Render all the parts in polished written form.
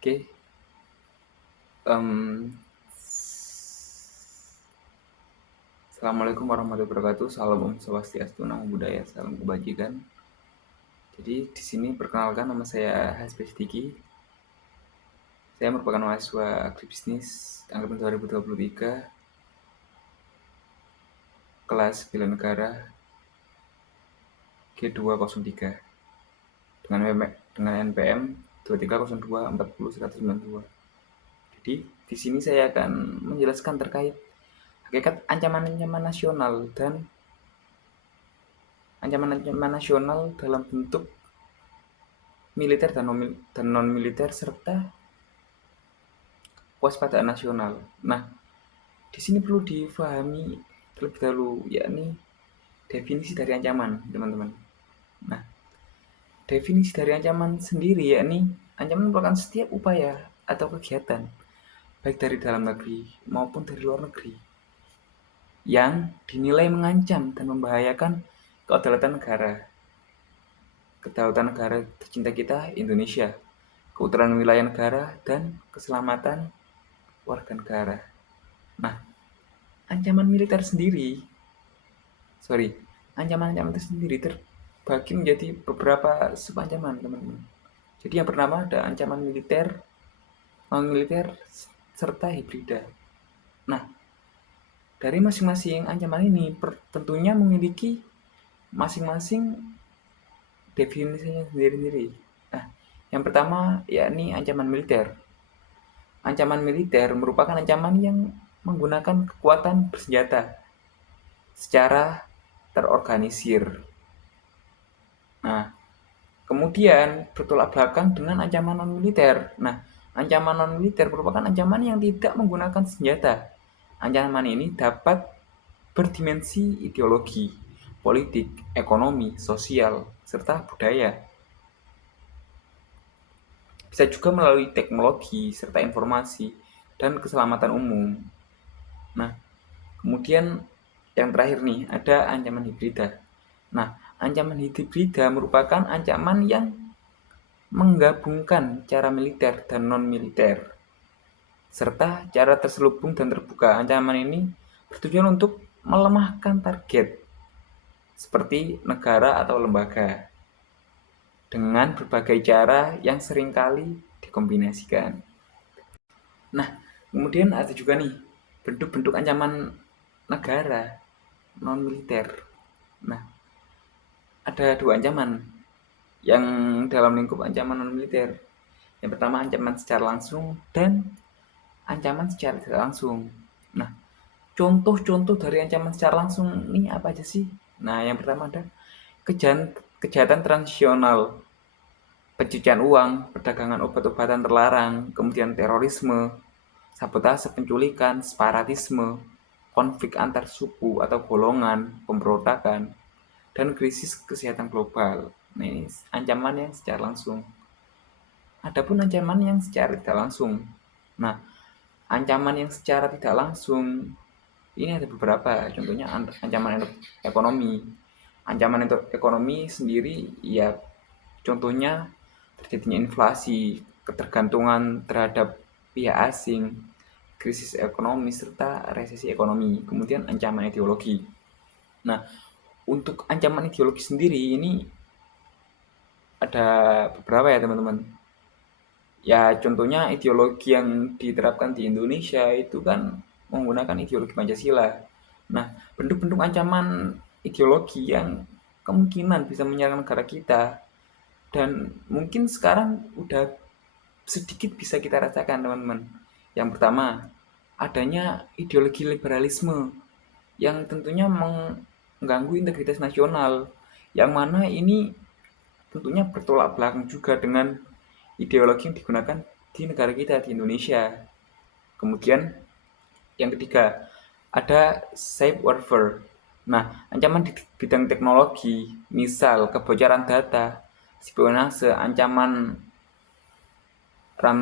Oke, mmm, assalamualaikum warahmatullahi wabarakatuh. Salam Om Swastiastu, Namo Buddhaya, salam kebajikan. Jadi di sini perkenalkan nama saya Hasbi Sidiki. Saya merupakan mahasiswa agribisnis angkatan 2023, kelas Bela Negara G203 dengan NPM 2302400192. Jadi di sini saya akan menjelaskan terkait hakikat ancaman-ancaman nasional dan ancaman-ancaman nasional dalam bentuk militer dan non-militer serta kewaspadaan nasional. Nah, di sini perlu difahami terlebih dahulu, yakni definisi dari ancaman, teman-teman. Nah, definisi dari ancaman sendiri yakni ancaman merupakan setiap upaya atau kegiatan baik dari dalam negeri maupun dari luar negeri yang dinilai mengancam dan membahayakan kedaulatan negara tercinta kita Indonesia, keutuhan wilayah negara dan keselamatan warga negara. Nah, ancaman militer sendiri, ancaman-ancaman itu sendiri terbagi menjadi beberapa subancaman, teman-teman. Jadi yang pertama ada ancaman militer, non-militer, serta hibrida. Nah, dari masing-masing ancaman ini tentunya memiliki masing-masing definisinya sendiri-sendiri. Nah, yang pertama yakni ancaman militer. Ancaman militer merupakan ancaman yang menggunakan kekuatan bersenjata secara terorganisir. Nah, kemudian bertolak belakang dengan ancaman non-militer. Nah, ancaman non-militer merupakan ancaman yang tidak menggunakan senjata. Ancaman ini dapat berdimensi ideologi, politik, ekonomi, sosial, serta budaya. Bisa juga melalui teknologi serta informasi dan keselamatan umum. Nah, kemudian yang terakhir nih, ada ancaman hibrida. Nah, ancaman hibrida merupakan ancaman yang menggabungkan cara militer dan non-militer, serta cara terselubung dan terbuka. Ancaman ini bertujuan untuk melemahkan target, seperti negara atau lembaga, dengan berbagai cara yang seringkali dikombinasikan. Nah, kemudian ada juga nih bentuk-bentuk ancaman negara non-militer. Nah, ada dua ancaman yang dalam lingkup ancaman non-militer. Yang pertama ancaman secara langsung dan ancaman secara tidak langsung. Nah, contoh-contoh dari ancaman secara langsung ini apa aja sih? Nah, yang pertama ada kejahatan transnasional, pencucian uang, perdagangan obat-obatan terlarang, kemudian terorisme, sabotase, penculikan, separatisme, konflik antar suku atau golongan, pemberontakan, dan krisis kesehatan global. Nah, ini ancaman yang secara langsung. Adapun ancaman yang secara tidak langsung. Nah, ancaman yang secara tidak langsung ini ada beberapa. Contohnya ancaman ekonomi. Ancaman untuk ekonomi sendiri ya contohnya terjadinya inflasi, ketergantungan terhadap pihak asing, krisis ekonomi serta resesi ekonomi. Kemudian ancaman ideologi. Nah, untuk ancaman ideologi sendiri ini ada beberapa ya teman-teman. Ya contohnya ideologi yang diterapkan di Indonesia itu kan menggunakan ideologi Pancasila. Nah, bentuk-bentuk ancaman ideologi yang kemungkinan bisa menyerang negara kita dan mungkin sekarang udah sedikit bisa kita rasakan teman-teman. Yang pertama, adanya ideologi liberalisme yang tentunya mengganggu integritas nasional, yang mana ini tentunya bertolak belakang juga dengan ideologi yang digunakan di negara kita, di Indonesia. Kemudian yang ketiga, ada cyber warfare. Nah, ancaman di bidang teknologi, misal kebocoran data, spionase, ancaman ram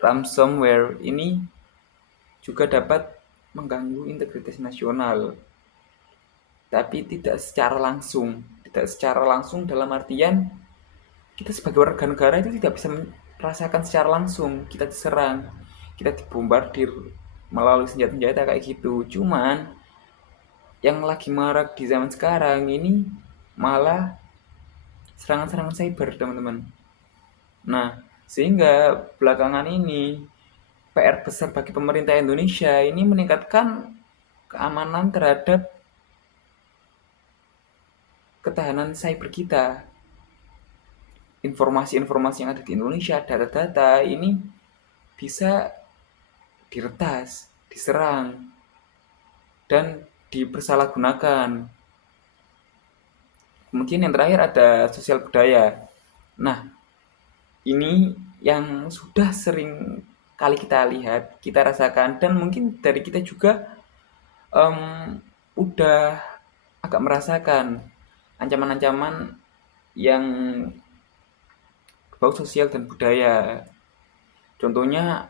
ransomware ini juga dapat mengganggu integritas nasional, tapi tidak secara langsung. Tidak secara langsung dalam artian kita sebagai warga negara itu tidak bisa rasakan secara langsung, kita diserang, kita dibombardir melalui senjata-senjata kayak gitu. Cuman yang lagi marak di zaman sekarang ini malah serangan-serangan cyber, teman-teman. Nah, sehingga belakangan ini PR besar bagi pemerintah Indonesia ini meningkatkan keamanan terhadap ketahanan cyber kita. Informasi-informasi yang ada di Indonesia, data-data ini bisa diretas, diserang, dan dipersalahgunakan. Kemudian yang terakhir ada sosial budaya. Nah, ini yang sudah sering kali kita lihat, kita rasakan, dan mungkin dari kita juga udah agak merasakan ancaman-ancaman yang berbau sosial dan budaya. Contohnya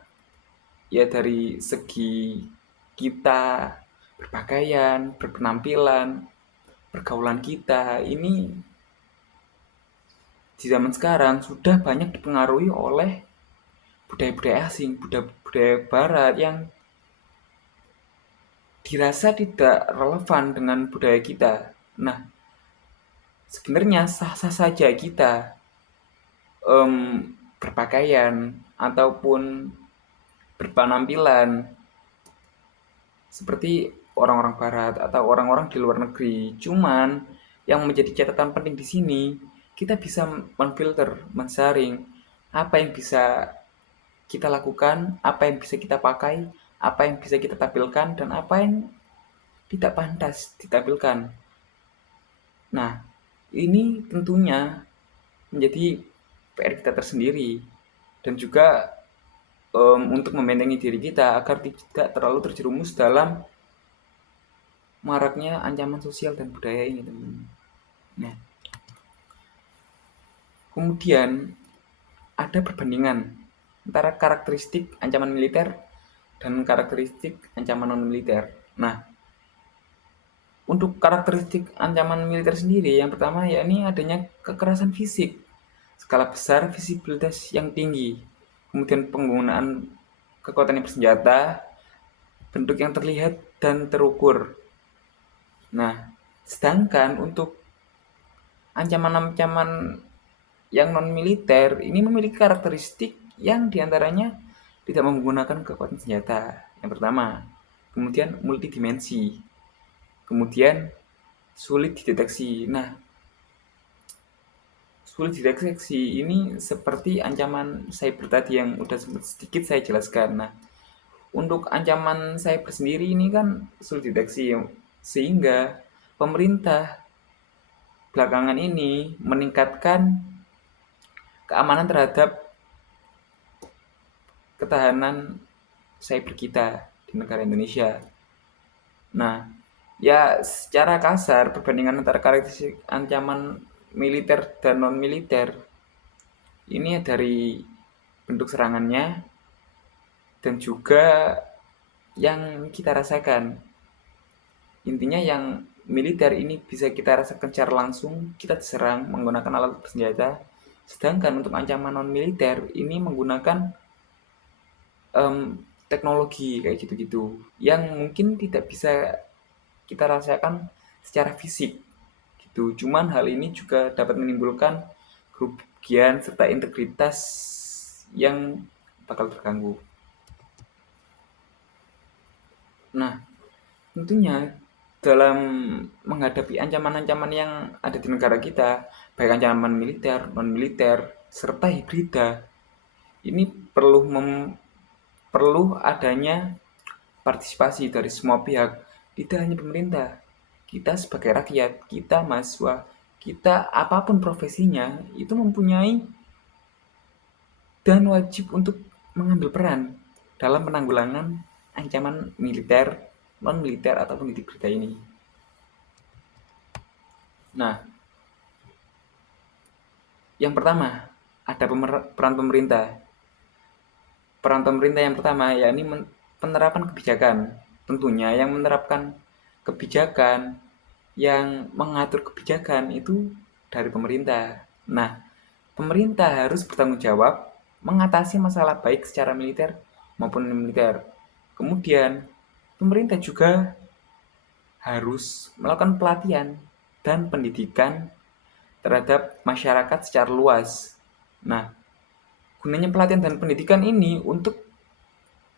ya dari segi kita berpakaian, berpenampilan, pergaulan kita ini di zaman sekarang sudah banyak dipengaruhi oleh budaya-budaya asing, budaya-budaya barat yang dirasa tidak relevan dengan budaya kita. Nah, sebenarnya sah-sah saja kita berpakaian ataupun berpenampilan seperti orang-orang barat atau orang-orang di luar negeri. Cuman yang menjadi catatan penting di sini, kita bisa menfilter, mensaring apa yang bisa kita lakukan, apa yang bisa kita pakai, apa yang bisa kita tampilkan, dan apa yang tidak pantas ditampilkan. Nah, ini tentunya menjadi PR kita tersendiri dan juga untuk membentengi diri kita agar tidak terlalu terjerumus dalam maraknya ancaman sosial dan budaya ini, teman-teman. Nah, kemudian ada perbandingan antara karakteristik ancaman militer dan karakteristik ancaman non-militer. Nah, untuk karakteristik ancaman militer sendiri, yang pertama yakni adanya kekerasan fisik, skala besar, visibilitas yang tinggi, kemudian penggunaan kekuatan yang bersenjata, bentuk yang terlihat dan terukur. Nah, sedangkan untuk ancaman-ancaman yang non-militer ini memiliki karakteristik yang diantaranya tidak menggunakan kekuatan senjata. Yang pertama, kemudian multidimensi, kemudian sulit dideteksi. Nah, sulit dideteksi ini seperti ancaman cyber tadi yang udah sedikit saya jelaskan. Nah, untuk ancaman cyber sendiri ini kan sulit dideteksi, sehingga pemerintah belakangan ini meningkatkan keamanan terhadap ketahanan cyber kita di negara Indonesia. Nah, ya secara kasar perbandingan antara karakteristik ancaman militer dan non militer ini dari bentuk serangannya dan juga yang kita rasakan. Intinya yang militer ini bisa kita rasakan secara langsung, kita diserang menggunakan alat bersenjata. Sedangkan untuk ancaman non militer ini menggunakan teknologi kayak gitu-gitu yang mungkin tidak bisa kita rasakan secara fisik gitu. Cuman hal ini juga dapat menimbulkan kerugian serta integritas yang bakal terganggu. Nah, tentunya dalam menghadapi ancaman-ancaman yang ada di negara kita, baik ancaman militer, non-militer, serta hibrida, ini perlu adanya partisipasi dari semua pihak, tidak hanya pemerintah. Kita sebagai rakyat, kita mahasiswa, kita apapun profesinya, itu mempunyai dan wajib untuk mengambil peran dalam penanggulangan ancaman militer, non-militer, ataupun hibrida ini. Nah, yang pertama, ada peran pemerintah. Peran pemerintah yang pertama yakni penerapan kebijakan. Tentunya yang menerapkan kebijakan, yang mengatur kebijakan itu dari pemerintah. Nah, pemerintah harus bertanggung jawab mengatasi masalah baik secara militer maupun non-militer. Kemudian, pemerintah juga harus melakukan pelatihan dan pendidikan terhadap masyarakat secara luas. Nah, gunanya pelatihan dan pendidikan ini untuk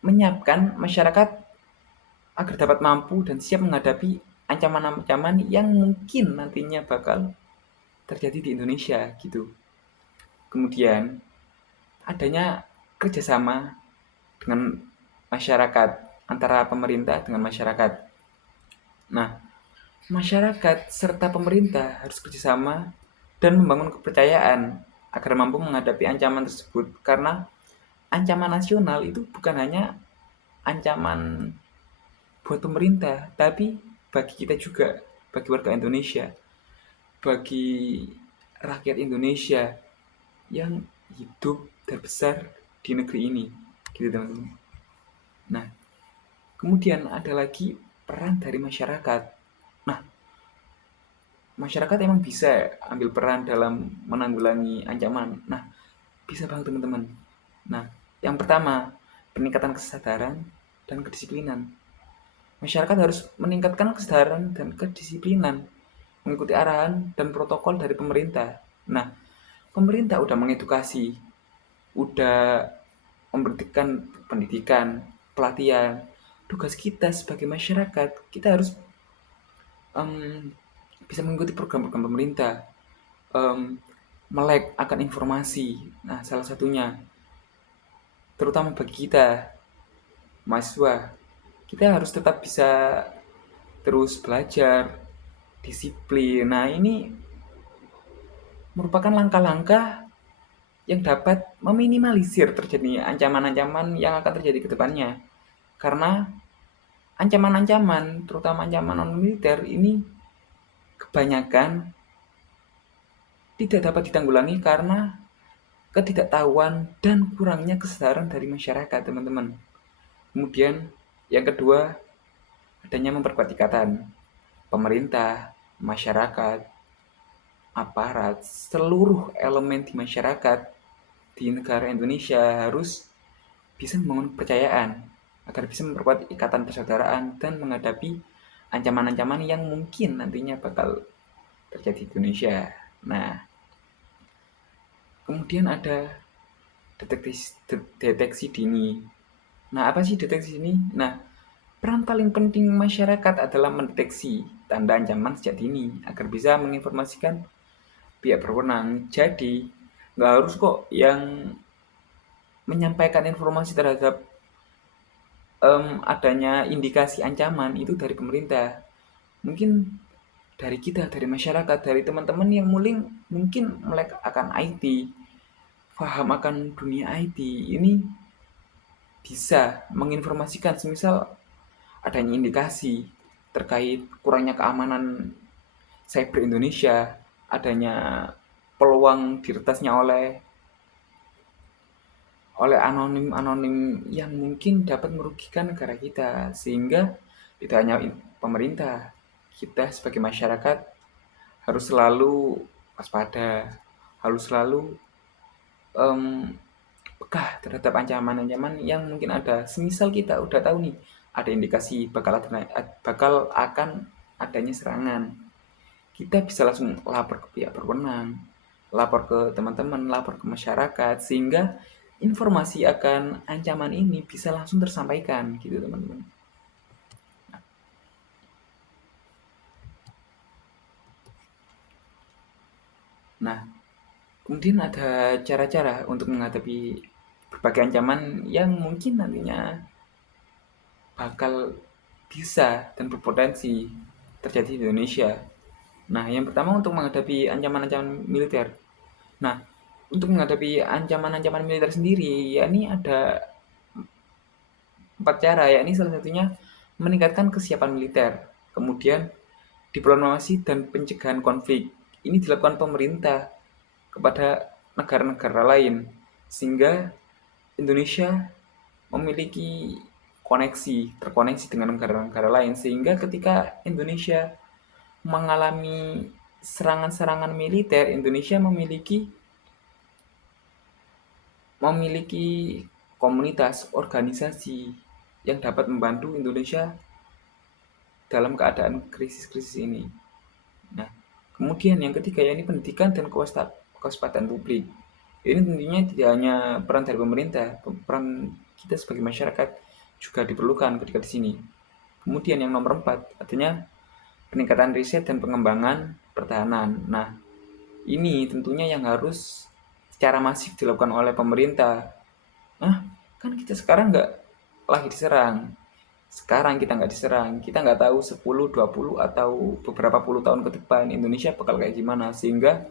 menyiapkan masyarakat agar dapat mampu dan siap menghadapi ancaman-ancaman yang mungkin nantinya bakal terjadi di Indonesia gitu. Kemudian adanya kerjasama dengan masyarakat, antara pemerintah dengan masyarakat. Nah, masyarakat serta pemerintah harus kerjasama dan membangun kepercayaan agar mampu menghadapi ancaman tersebut, karena ancaman nasional itu bukan hanya ancaman buat pemerintah, tapi bagi kita juga, bagi warga Indonesia, bagi rakyat Indonesia yang hidup terbesar di negeri ini, gitu teman-teman. Nah, kemudian ada lagi peran dari masyarakat. Nah, masyarakat emang bisa ambil peran dalam menanggulangi ancaman. Nah, bisa banget teman-teman. Nah, yang pertama, peningkatan kesadaran dan kedisiplinan. Masyarakat harus meningkatkan kesadaran dan kedisiplinan, mengikuti arahan dan protokol dari pemerintah. Nah, pemerintah udah mengedukasi, udah memberikan pendidikan, pelatihan. Tugas kita sebagai masyarakat, kita harus em, bisa mengikuti program-program pemerintah, em, melek akan informasi. Nah, salah satunya, terutama bagi kita mahasiswa, kita harus tetap bisa terus belajar, disiplin. Nah, ini merupakan langkah-langkah yang dapat meminimalisir terjadinya ancaman-ancaman yang akan terjadi ke depannya. Karena ancaman-ancaman, terutama ancaman non-militer ini kebanyakan tidak dapat ditanggulangi karena ketidaktahuan dan kurangnya kesadaran dari masyarakat, teman-teman. Kemudian yang kedua, adanya memperkuat ikatan pemerintah, masyarakat, aparat, seluruh elemen di masyarakat di negara Indonesia harus bisa membangun kepercayaan agar bisa memperkuat ikatan persaudaraan dan menghadapi ancaman-ancaman yang mungkin nantinya bakal terjadi di Indonesia. Nah, kemudian ada deteksi dini. Nah, apa sih deteksi dini? Nah, peran paling penting masyarakat adalah mendeteksi tanda ancaman sejak dini agar bisa menginformasikan pihak berwenang. Jadi, nggak harus kok yang menyampaikan informasi terhadap adanya indikasi ancaman itu dari pemerintah. Mungkin dari kita, dari masyarakat, dari teman-teman yang mungkin melek akan IT, paham akan dunia IT, ini bisa menginformasikan semisal adanya indikasi terkait kurangnya keamanan cyber Indonesia, adanya peluang diretasnya oleh anonim-anonim yang mungkin dapat merugikan negara kita, sehingga tidak hanya pemerintah, kita sebagai masyarakat harus selalu waspada, harus selalu em, peka terhadap ancaman-ancaman yang mungkin ada. Semisal kita udah tahu nih ada indikasi bakal akan adanya serangan, kita bisa langsung lapor ke pihak berwenang, lapor ke teman-teman, lapor ke masyarakat, sehingga informasi akan ancaman ini bisa langsung tersampaikan gitu teman-teman. Nah, kemudian ada cara-cara untuk menghadapi berbagai ancaman yang mungkin nantinya bakal bisa dan berpotensi terjadi di Indonesia. Nah, yang pertama untuk menghadapi ancaman-ancaman militer. Nah, untuk menghadapi ancaman-ancaman militer sendiri, yakni ada 4 cara, yakni salah satunya meningkatkan kesiapan militer. Kemudian diplomasi dan pencegahan konflik. Ini dilakukan pemerintah kepada negara-negara lain sehingga Indonesia memiliki terkoneksi dengan negara-negara lain, sehingga ketika Indonesia mengalami serangan-serangan militer, Indonesia memiliki memiliki komunitas, organisasi yang dapat membantu Indonesia dalam keadaan krisis-krisis ini. Nah, kemudian yang ketiga ya ini pendidikan dan kewaspadaan publik. Ini tentunya tidak hanya peran dari pemerintah, peran kita sebagai masyarakat juga diperlukan ketika di sini. Kemudian yang nomor 4 artinya peningkatan riset dan pengembangan pertahanan. Nah, ini tentunya yang harus secara masif dilakukan oleh pemerintah. Nah, kan kita sekarang nggak lagi diserang. Sekarang kita nggak diserang, kita nggak tahu 10, 20, atau beberapa puluh tahun ke depan Indonesia bakal kayak gimana. Sehingga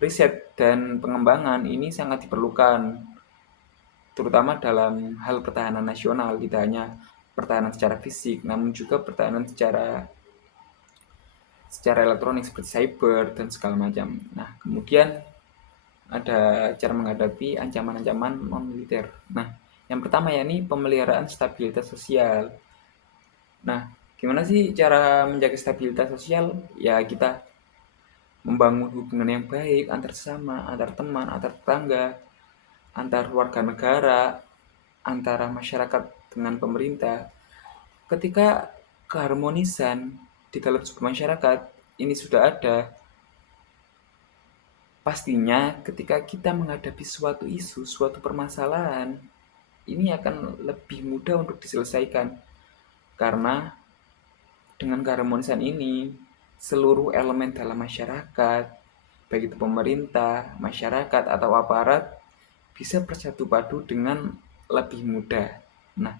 riset dan pengembangan ini sangat diperlukan, terutama dalam hal pertahanan nasional, tidak hanya pertahanan secara fisik, namun juga pertahanan secara elektronik seperti cyber dan segala macam. Nah, kemudian ada cara menghadapi ancaman-ancaman non-militer. Nah, yang pertama ya ini pemeliharaan stabilitas sosial. Nah, gimana sih cara menjaga stabilitas sosial? Ya kita membangun hubungan yang baik antar sesama, antar teman, antar tetangga, antar warga negara, antara masyarakat dengan pemerintah. Ketika keharmonisan di dalam sebuah masyarakat ini sudah ada, pastinya ketika kita menghadapi suatu isu, suatu permasalahan, ini akan lebih mudah untuk diselesaikan. Karena dengan keharmonisan ini, seluruh elemen dalam masyarakat, baik itu pemerintah, masyarakat, atau aparat, bisa bersatu padu dengan lebih mudah. Nah,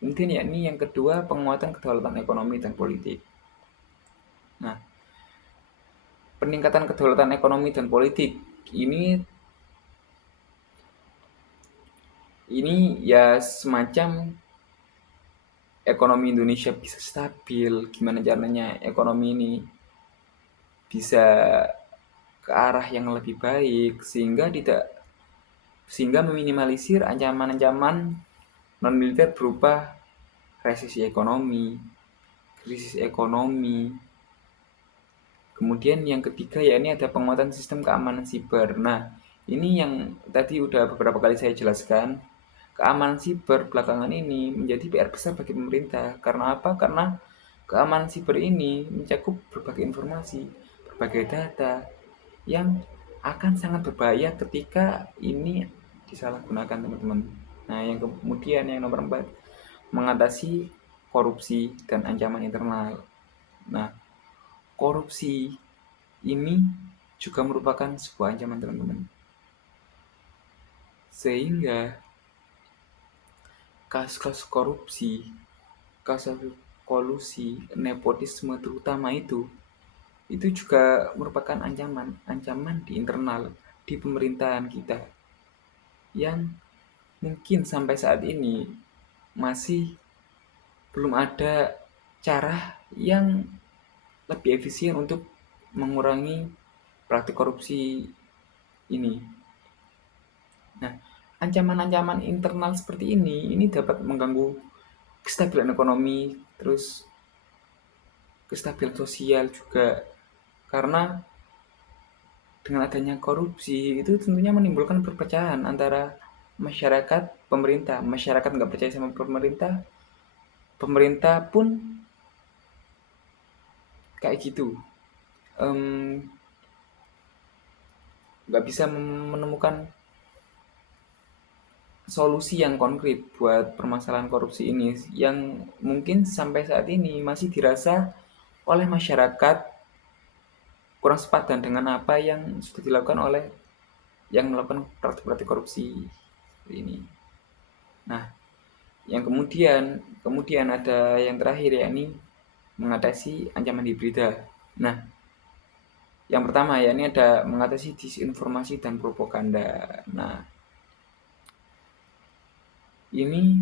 kemudian ya ini yang kedua, penguatan kedaulatan ekonomi dan politik. Nah, peningkatan kedaulatan ekonomi dan politik ini ya semacam ekonomi Indonesia bisa stabil, gimana caranya ekonomi ini bisa ke arah yang lebih baik sehingga meminimalisir ancaman-ancaman non militer berupa resesi ekonomi, krisis ekonomi. Kemudian yang ketiga ya ini ada penguatan sistem keamanan siber. Nah, ini yang tadi udah beberapa kali saya jelaskan. Keamanan siber belakangan ini menjadi PR besar bagi pemerintah. Karena apa? Karena keamanan siber ini mencakup berbagai informasi, berbagai data yang akan sangat berbahaya ketika ini disalahgunakan, teman-teman. Nah, yang kemudian yang nomor 4, mengatasi korupsi dan ancaman internal. Nah, korupsi ini juga merupakan sebuah ancaman, teman-teman. Sehingga kasus-kasus korupsi, kasus kolusi, nepotisme terutama itu juga merupakan ancaman di internal di pemerintahan kita yang mungkin sampai saat ini masih belum ada cara yang lebih efisien untuk mengurangi praktik korupsi ini. Nah, ancaman-ancaman internal seperti ini dapat mengganggu kestabilan ekonomi, terus kestabilan sosial juga. Karena dengan adanya korupsi itu tentunya menimbulkan perpecahan antara masyarakat, pemerintah. Masyarakat nggak percaya sama pemerintah, pemerintah pun kayak gitu. Nggak bisa menemukan solusi yang konkret buat permasalahan korupsi ini yang mungkin sampai saat ini masih dirasa oleh masyarakat kurang sepadan dengan apa yang sudah dilakukan oleh yang melakukan praktik-praktik korupsi ini. Nah, yang kemudian ada yang terakhir yakni mengatasi ancaman hibrida. Nah, yang pertama ya ini ada mengatasi disinformasi dan propaganda. Nah, ini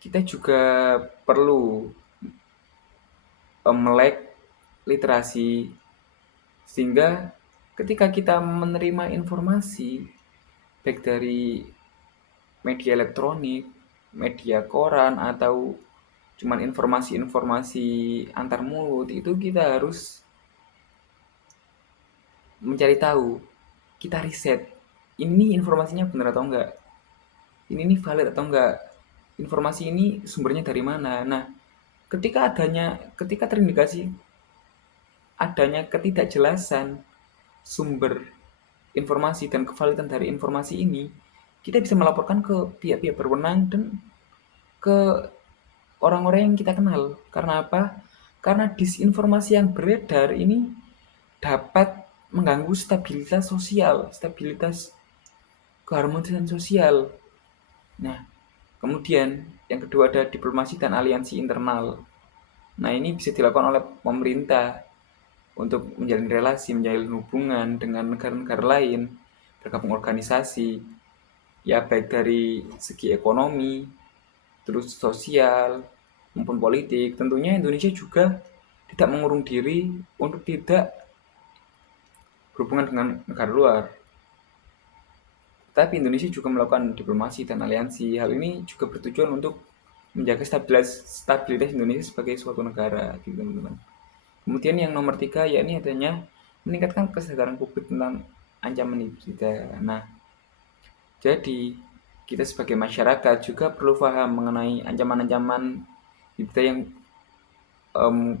kita juga perlu melek literasi sehingga ketika kita menerima informasi baik dari media elektronik, media koran, atau cuman informasi-informasi antar mulut, itu kita harus mencari tahu, kita riset ini informasinya benar atau enggak, ini valid atau enggak, informasi ini sumbernya dari mana. Nah, ketika terindikasi adanya ketidakjelasan sumber informasi dan kevalidan dari informasi ini, kita bisa melaporkan ke pihak-pihak berwenang dan ke orang-orang yang kita kenal. Karena apa? Karena disinformasi yang beredar ini dapat mengganggu stabilitas sosial, stabilitas keharmonisan sosial. Nah, kemudian yang kedua ada diplomasi dan aliansi internal. Nah, ini bisa dilakukan oleh pemerintah untuk menjalin relasi, menjalin hubungan dengan negara-negara lain, bergabung organisasi, ya baik dari segi ekonomi, terus sosial, maupun politik. Tentunya Indonesia juga tidak mengurung diri untuk tidak berhubungan dengan negara luar. Tapi Indonesia juga melakukan diplomasi dan aliansi. Hal ini juga bertujuan untuk menjaga stabilitas Indonesia sebagai suatu negara, gitu teman-teman. Kemudian yang nomor tiga, yakni adanya meningkatkan kesadaran publik tentang ancaman hibrida. Nah, jadi kita sebagai masyarakat juga perlu paham mengenai ancaman-ancaman hibrida yang em,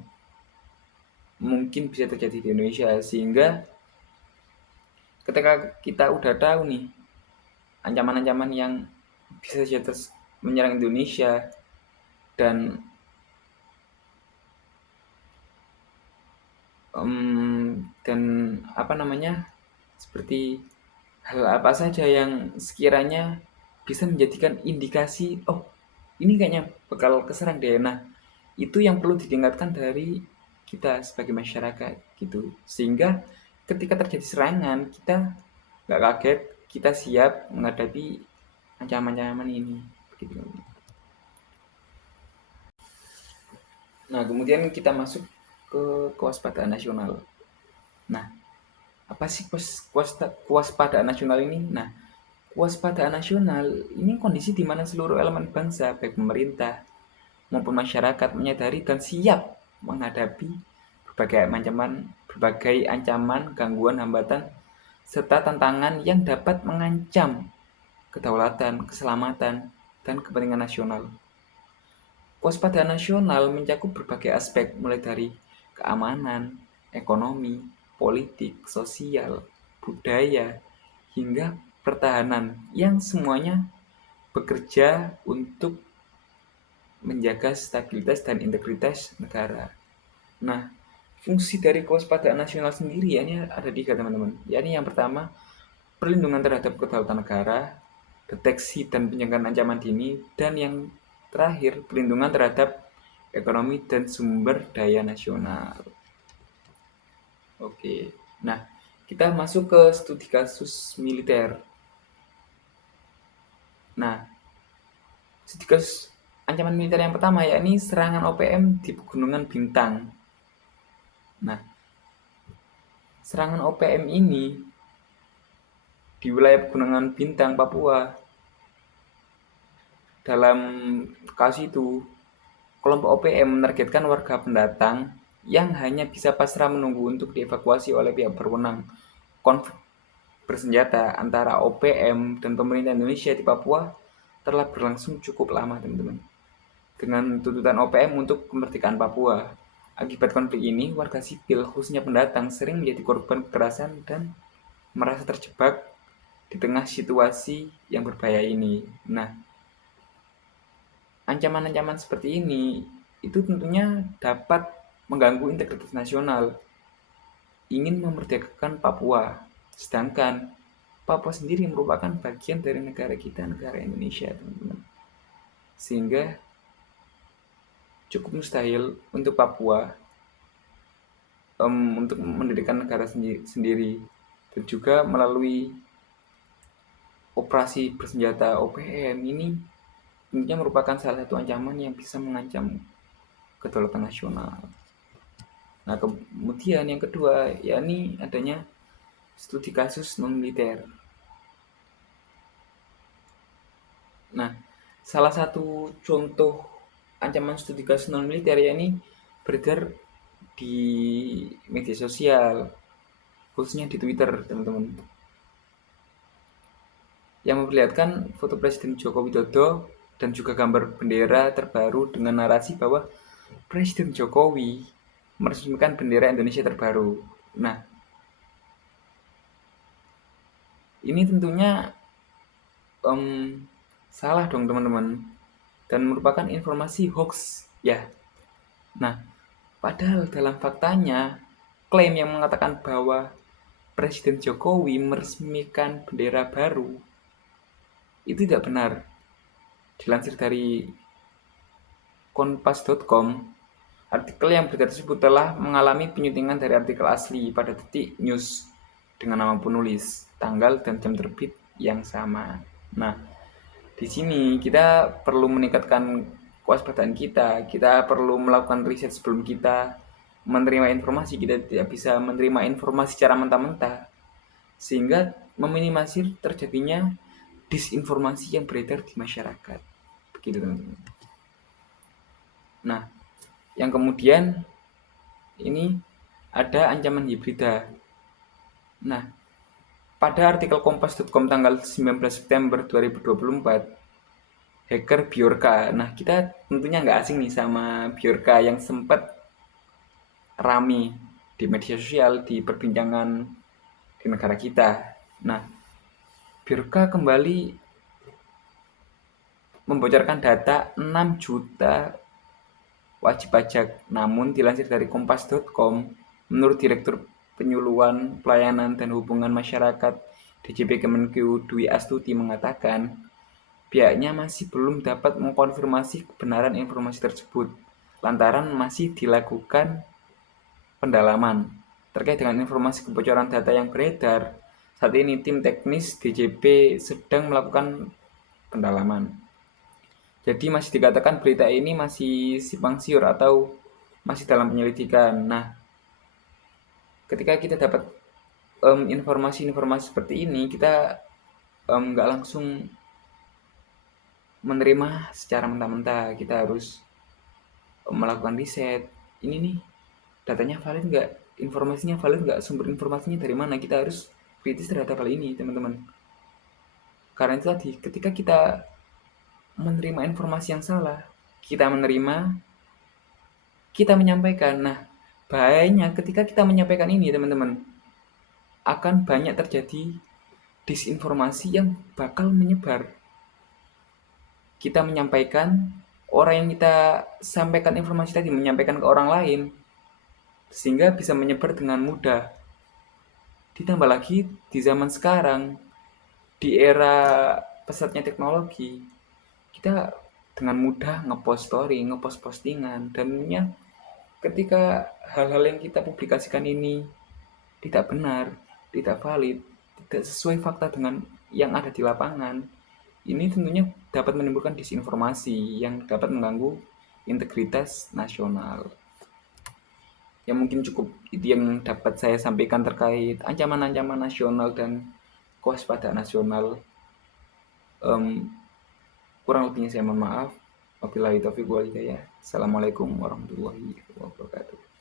mungkin bisa terjadi di Indonesia, sehingga ketika kita udah tahu nih ancaman-ancaman yang bisa saja menyerang Indonesia dan dan apa namanya, seperti hal apa saja yang sekiranya bisa menjadikan indikasi, oh ini kayaknya bakal keserang deh. Nah, itu yang perlu ditingkatkan dari kita sebagai masyarakat gitu, sehingga ketika terjadi serangan kita nggak kaget, kita siap menghadapi ancaman-ancaman ini begitu. Nah, kemudian kita masuk ke kewaspadaan nasional. Nah, apa sih kewaspadaan nasional ini? Nah, kewaspadaan nasional ini kondisi di mana seluruh elemen bangsa, baik pemerintah maupun masyarakat, menyadari dan siap menghadapi berbagai ancaman, gangguan, hambatan, serta tantangan yang dapat mengancam kedaulatan, keselamatan, dan kepentingan nasional. Kewaspadaan nasional mencakup berbagai aspek, mulai dari keamanan, ekonomi, politik, sosial, budaya, hingga pertahanan, yang semuanya bekerja untuk menjaga stabilitas dan integritas negara. Nah, fungsi dari kewaspadaan nasional sendiri ya ini ada tiga teman-teman. Yakni yang pertama, perlindungan terhadap kedaulatan negara, deteksi dan pencegahan ancaman dini, dan yang terakhir, perlindungan terhadap ekonomi dan sumber daya nasional. Oke, nah kita masuk ke studi kasus militer. Nah, studi kasus ancaman militer yang pertama yakni serangan OPM di Pegunungan Bintang. Nah, serangan OPM ini di wilayah Pegunungan Bintang, Papua. Dalam kasus itu, kelompok OPM menargetkan warga pendatang yang hanya bisa pasrah menunggu untuk dievakuasi oleh pihak berwenang. Konflik bersenjata antara OPM dan pemerintah Indonesia di Papua telah berlangsung cukup lama, teman-teman. Dengan tuntutan OPM untuk kemerdekaan Papua. Akibat konflik ini, warga sipil, khususnya pendatang, sering menjadi korban kekerasan dan merasa terjebak di tengah situasi yang berbahaya ini. Nah, ancaman-ancaman seperti ini itu tentunya dapat mengganggu integritas nasional, ingin memerdekakan Papua, sedangkan Papua sendiri merupakan bagian dari negara kita, negara Indonesia, teman-teman. Sehingga cukup mustahil untuk Papua untuk mendirikan negara sendiri, dan juga melalui operasi bersenjata OPM ini tentunya merupakan salah satu ancaman yang bisa mengancam kedaulatan nasional. Nah, kemudian yang kedua yakni adanya studi kasus non militer. Nah, salah satu contoh ancaman studi kasus non militer yakni beredar di media sosial, khususnya di Twitter, teman-teman. yang memperlihatkan foto Presiden Joko Widodo dan juga gambar bendera terbaru dengan narasi bahwa Presiden Jokowi meresmikan bendera Indonesia terbaru. Nah, ini tentunya salah dong teman-teman, dan merupakan informasi hoax ya. Nah, padahal dalam faktanya klaim yang mengatakan bahwa Presiden Jokowi meresmikan bendera baru itu tidak benar. Dilansir dari Kompas.com, artikel yang beredar tersebut telah mengalami penyutingan dari artikel asli pada Detik News dengan nama penulis, tanggal dan jam terbit yang sama. Nah, di sini kita perlu meningkatkan kewaspadaan kita. Kita perlu melakukan riset sebelum kita menerima informasi. Kita tidak bisa menerima informasi secara mentah-mentah, sehingga meminimalisir terjadinya disinformasi yang beredar di masyarakat. Begitu teman-teman. Nah, yang kemudian ini ada ancaman hibrida. Nah, pada artikel kompas.com tanggal 19 September 2024, hacker Bjorka. Nah, kita tentunya nggak asing nih sama Bjorka yang sempat rame di media sosial, di perbincangan di negara kita. Nah, Bjorka kembali membocorkan data 6 juta wajib pajak. Namun dilansir dari kompas.com, menurut Direktur Penyuluhan Pelayanan dan Hubungan Masyarakat DJP Kemenkeu Dwi Astuti mengatakan, pihaknya masih belum dapat mengkonfirmasi kebenaran informasi tersebut lantaran masih dilakukan pendalaman. Terkait dengan informasi kebocoran data yang beredar, saat ini tim teknis DJP sedang melakukan pendalaman. Jadi masih dikatakan berita ini masih simpang siur atau masih dalam penyelidikan. Nah, ketika kita dapat informasi-informasi seperti ini, kita nggak langsung menerima secara mentah-mentah. Kita harus melakukan riset. Ini nih, datanya valid nggak? Informasinya valid nggak? Sumber informasinya dari mana? Kita harus kritis terhadap hal ini, teman-teman. Karena itu tadi, ketika kita menerima informasi yang salah, kita menerima, kita menyampaikan. Nah, bahayanya ketika kita menyampaikan ini, teman-teman, akan banyak terjadi disinformasi yang bakal menyebar. Kita menyampaikan, orang yang kita sampaikan informasi tadi menyampaikan ke orang lain, sehingga bisa menyebar dengan mudah. Ditambah lagi di zaman sekarang, di era pesatnya teknologi, kita dengan mudah ngepost story, ngepost postingan, dan ketika hal-hal yang kita publikasikan ini tidak benar, tidak valid, tidak sesuai fakta dengan yang ada di lapangan, ini tentunya dapat menimbulkan disinformasi yang dapat mengganggu integritas nasional. Yang mungkin cukup itu yang dapat saya sampaikan terkait ancaman-ancaman nasional dan kewaspadaan nasional. Kurang lebihnya saya mohon maaf. Wabillahi taufiq wal hidayah. Assalamualaikum warahmatullahi wabarakatuh.